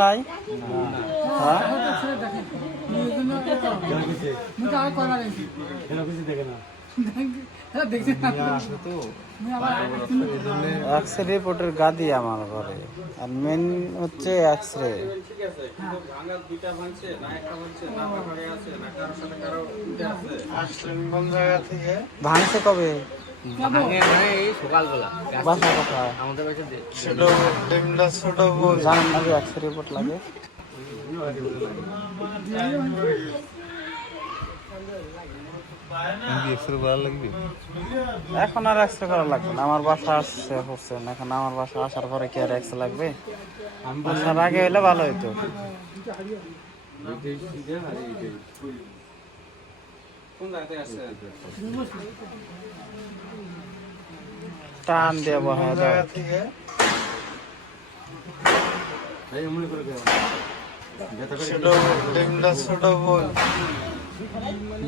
নাই এক্সরে রিপোর্টের গাদি আমার ঘরে, আর মেন হচ্ছে এক্সরে। ভাঙছে কবে? বাসা কোথায় জানেন না যে এক্সরে রিপোর্ট লাগে? এখন আর এক্সরে করা লাগবে না, আমার বাসা আসছে হোসেন, এখন আমার বাসা আসার পরে কি আর এক্সরে লাগবে? আসার আগে হইলে ভালো হইতো। টান দিয়ে বহায় দাও।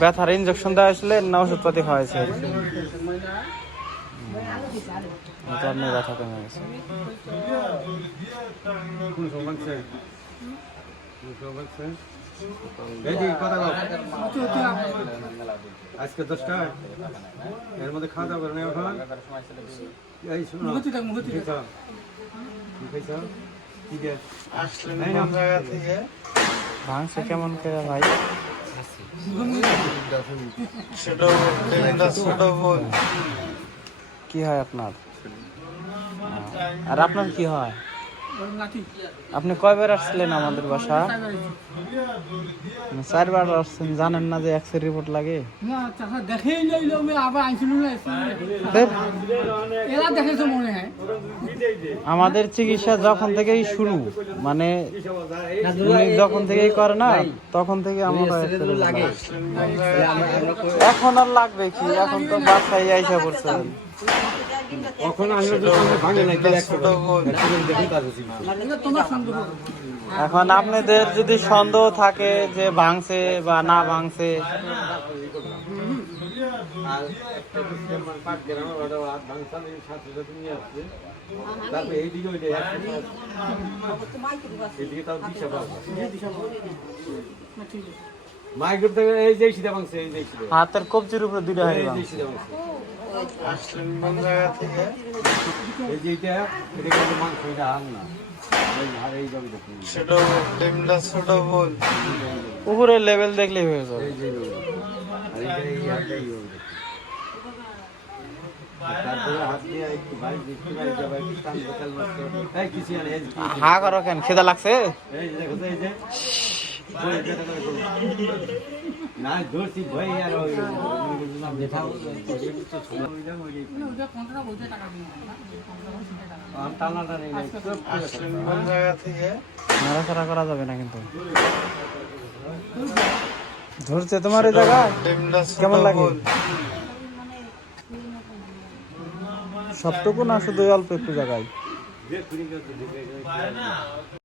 ব্যথার ইনজেকশন দেওয়া হয়েছিল না ওষুধপাতি খাওয়াইছে? ব্যথা কমে গেছে। আজকে 10টা এর মধ্যে খাওয়া দাওয়া করেন এখন? এই শুনো ভাঙছে কেমন করে ভাই? কি হয় আপনার? আর আপনার কি হয়? আপনি কয়বার আসছিলেন আমাদের বাসা? 4বার আসছেন, জানেন না যে এক্সরে রিপোর্ট লাগে? আমাদের চিকিৎসা যখন থেকেই শুরু, মানে যখন থেকেই করে না তখন থেকে আমরা এখন আর লাগবে কি? এখন তো বাসায় আইসা পড়ছেন। এখন আপনাদের যদি সন্দেহ থাকে যে ভাঙছে বা না ভাঙছে, হাতের কবজির উপরে 2টা হাড়ি ভাঙছে। উপরের লেভেল দেখলেই হয়ে যাবে। হা করো কেন? খিদা লাগছে? নাড়াচাড়া করা যাবে না কিন্তু। ধরছে তোমার এই জায়গা? কেমন লাগে? সবটুকু না শুধু অল্প একটু জায়গায়?